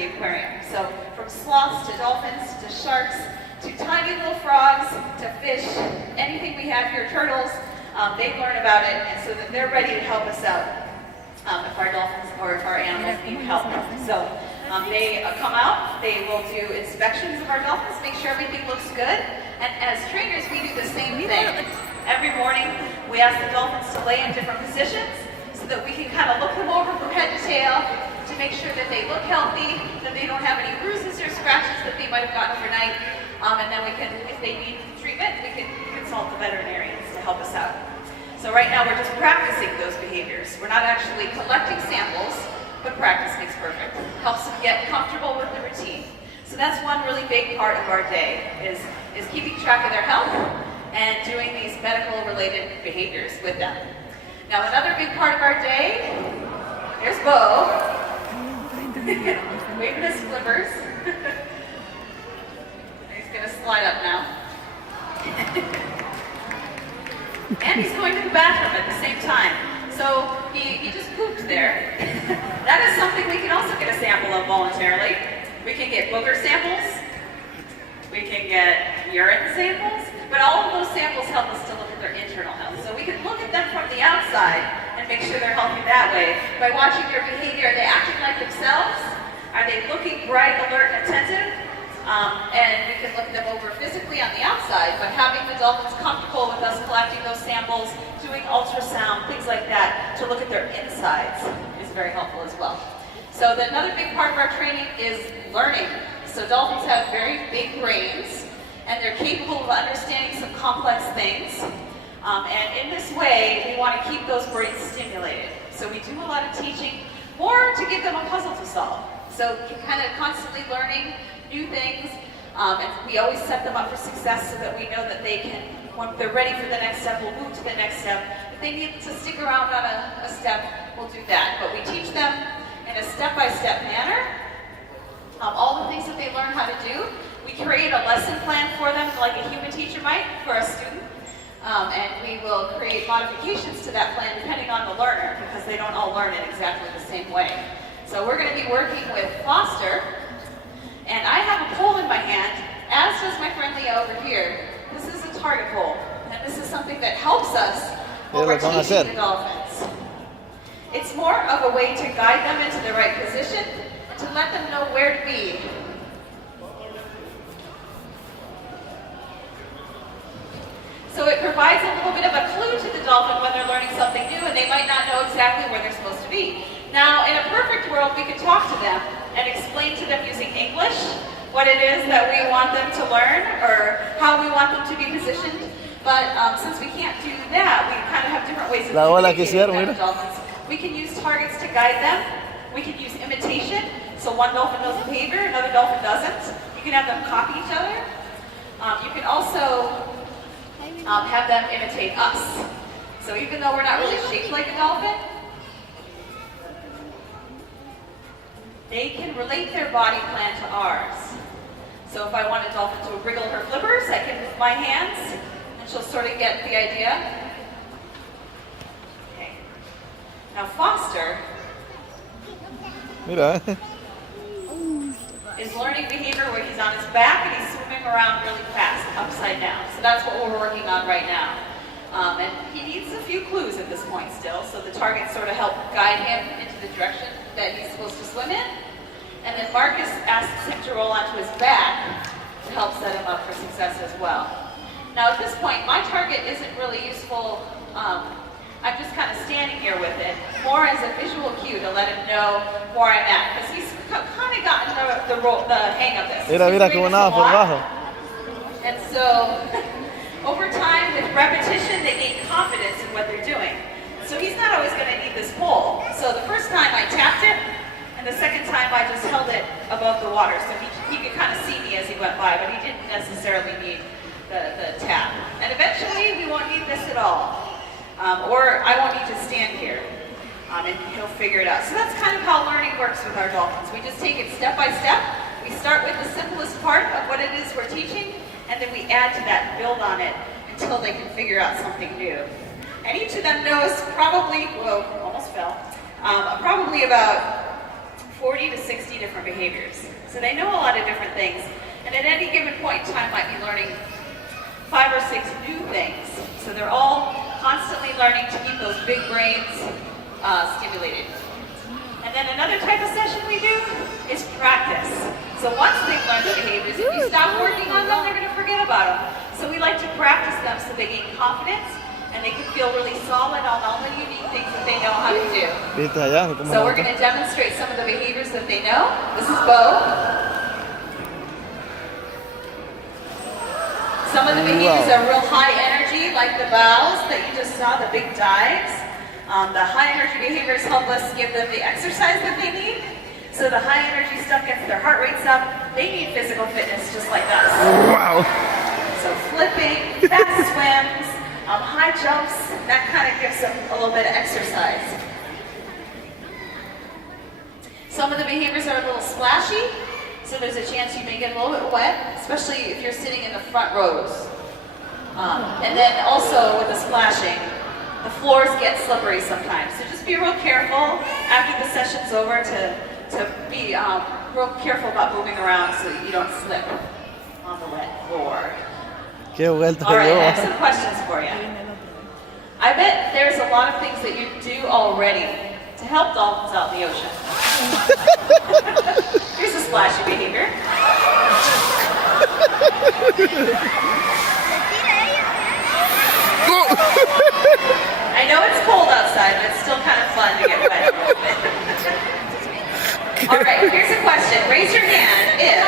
the aquarium. So from sloths to dolphins to sharks to tiny little frogs to fish, anything we have here, turtles, they learn about it, and so that they're ready to help us out if our dolphins or if our animals need help. So they come out, they will do inspections of our dolphins, make sure everything looks good, and as trainers we do the same thing. Every morning we ask the dolphins to lay in different positions so that we can kind of look them over from head to tail to make sure that they look healthy, that they don't have any bruises or scratches that they might have gotten overnight, and then we can, if they need treatment, we can consult the veterinarians to help us out. So right now we're just practicing those behaviors. We're not actually collecting samples, but practice makes perfect. Helps them get comfortable with the routine. So that's one really big part of our day, is keeping track of their health and doing these medical related behaviors with them. Now another big part of our day, there's Bo, waving his flippers. He's gonna slide up now. And he's going to the bathroom at the same time. So he just pooped there. That is something we can also get a sample of voluntarily. We can get booger samples, we can get urine samples, but all of those samples help us to look at their internal health. So we can look at them from the outside and make sure they're healthy that way by watching their behavior. Are they acting like themselves? Are they looking bright, alert, and attentive? And we can look them over physically on the outside, but having the dolphins comfortable with us collecting those samples, doing ultrasound, things like that, to look at their insides is very helpful as well. So another big part of our training is learning. So dolphins have very big brains, and they're capable of understanding some complex things. And in this way, we want to keep those brains stimulated. So we do a lot of teaching, or to give them a puzzle to solve. So kind of constantly learning new things, and we always set them up for success so that we know that they can, when they're ready for the next step, we'll move to the next step. If they need to stick around on a step, we'll do that. But we teach them in a step-by-step manner, all the things that they learn how to do. We create a lesson plan for them, like a human teacher might for a student, and we will create modifications to that plan depending on the learner, because they don't all learn it exactly the same way. So we're going to be working with Foster, and I have a pole in my hand, as does my friend Leo over here. This is a target pole, and this is something that helps us when we're teaching the dolphins. It's more of a way to guide them into the right position, and to let them know where to be. So it provides a little bit of a clue to the dolphin when they're learning something new, and they might not know exactly where they're supposed to be. Now, in a perfect world, we could talk to them and explain to them using English what it is that we want them to learn, or how we want them to be positioned. But since we can't do that, we kind of have different ways of communicating with the dolphins. We can use targets to guide them. We can use imitation. So one dolphin knows the behavior, another dolphin doesn't. You can have them copy each other. You can also have them imitate us. So even though we're not really shaped like a dolphin, they can relate their body plan to ours. So if I want a dolphin to wriggle her flippers, I can move my hands, and she'll sort of get the idea. Okay. Now Foster is learning behavior where he's on his back and he's swimming around really fast, upside down. So that's what we're working on right now. And he needs a few clues at this point still, so the targets sort of help guide him into the direction that he's supposed to swim in. And then Marcus asks him to roll onto his back to help set him up for success as well. Now at this point, my target isn't really useful. I'm just kind of standing here with it, more as a visual cue to let him know where I'm at, because he's kind of gotten the hang of this. And so, over time, with repetition, they gain confidence in what they're doing. So he's not always going to need this pole. So the first time I tapped it, and the second time I just held it above the water, so he could kind of see me as he went by, but he didn't necessarily need the tap. And eventually, we won't need this at all. Or I won't need to stand here, and he'll figure it out. So that's kind of how learning works with our dolphins. We just take it step by step. We start with the simplest part of what it is we're teaching, and then we add to that and build on it until they can figure out something new. And each of them knows probably, whoa, almost fell, probably about 40 to 60 different behaviors. So they know a lot of different things. And at any given point in time might be learning 5 or 6 new things. So they're all constantly learning to keep those big brains stimulated. And then another type of session we do is practice. So once they've learned the behaviors, if you stop working on them, they're going to forget about them. So we like to practice them so they gain confidence and they can feel really solid on all the unique things that they know how to do. So we're going to demonstrate some of the behaviors that they know. This is Bo. Some of the behaviors are real high energy, like the bows that you just saw, the big dives. The high energy behaviors help us give them the exercise that they need. So the high energy stuff gets their heart rates up. They need physical fitness just like us. Wow. So flipping, fast swims, high jumps, that kind of gives them a little bit of exercise. Some of the behaviors are a little splashy. So there's a chance you may get a little bit wet, especially if you're sitting in the front rows. And then also with the splashing, the floors get slippery sometimes. So just be real careful after the session's over to be real careful about moving around so you don't slip on the wet floor. All right, I have some questions for you. I bet there's a lot of things that you do already to help dolphins out in the ocean. Here's a splashy behavior. I know it's cold outside, but it's still kind of fun to get wet a little bit. All right, here's a question. Raise your hand if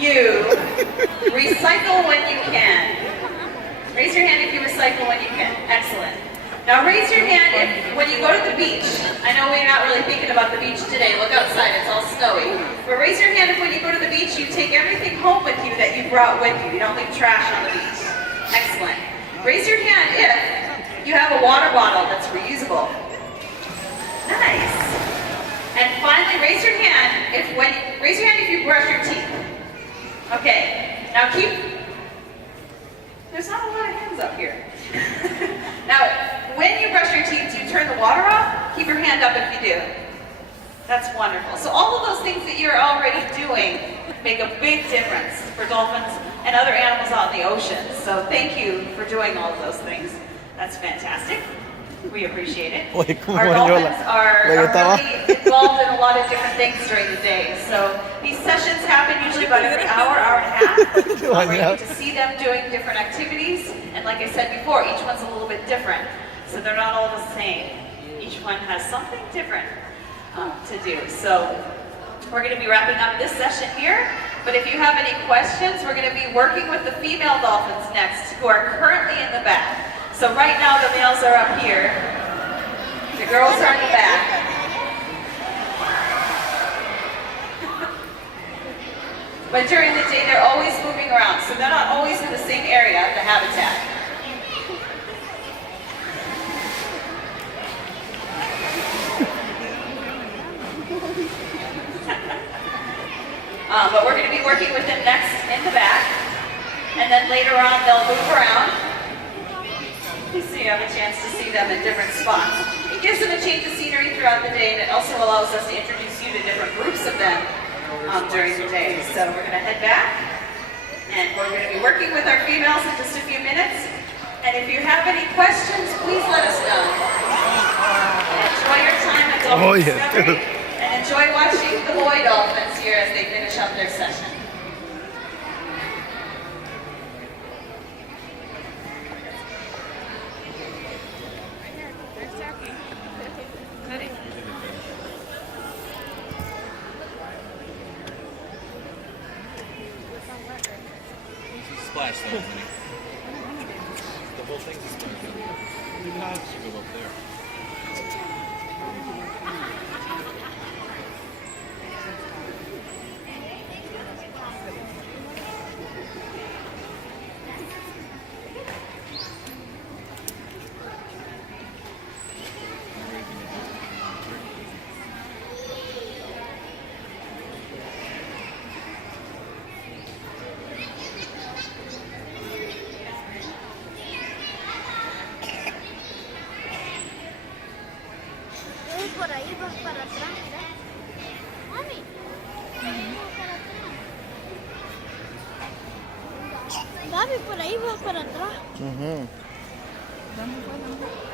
you recycle when you can. Raise your hand if you recycle when you can. Excellent. Now raise your hand if, when you go to the beach, I know we're not really thinking about the beach today, look outside, it's all snowy. But raise your hand if when you go to the beach, you take everything home with you that you brought with you. You don't leave trash on the beach. Excellent. Raise your hand if you have a water bottle that's reusable. Nice. And finally, raise your hand if you brush your teeth. Okay, now there's not a lot of hands up here. Now, when you brush your teeth, do you turn the water off? Keep your hand up if you do. That's wonderful. So all of those things that you're already doing make a big difference for dolphins and other animals out in the ocean. So thank you for doing all of those things. That's fantastic. We appreciate it. Our dolphins are really involved in a lot of different things during the day. So these sessions happen usually about every hour, hour and a half. Where you get to see them doing different activities. And like I said before, each one's a little bit different. So they're not all the same. Each one has something different to do. So we're going to be wrapping up this session here. But if you have any questions, we're going to be working with the female dolphins next, who are currently in the back. So right now the males are up here, the girls are in the back. But during the day they're always moving around, so they're not always in the same area of the habitat. But we're going to be working with them next in the back, and then later on they'll move around. So you have a chance to see them in different spots. It gives them a change of scenery throughout the day, and it also allows us to introduce you to different groups of them during the day. So we're going to head back, and we're going to be working with our females in just a few minutes. And if you have any questions, please let us know. Enjoy your time at Dolphin Discovery, and enjoy watching the boy dolphins here as they finish up their session. Splash though, the whole thing's a splash. You should go up there. Por ahí va. Gaby, por ahí vas para atrás. Ujú. Vamos, vamos.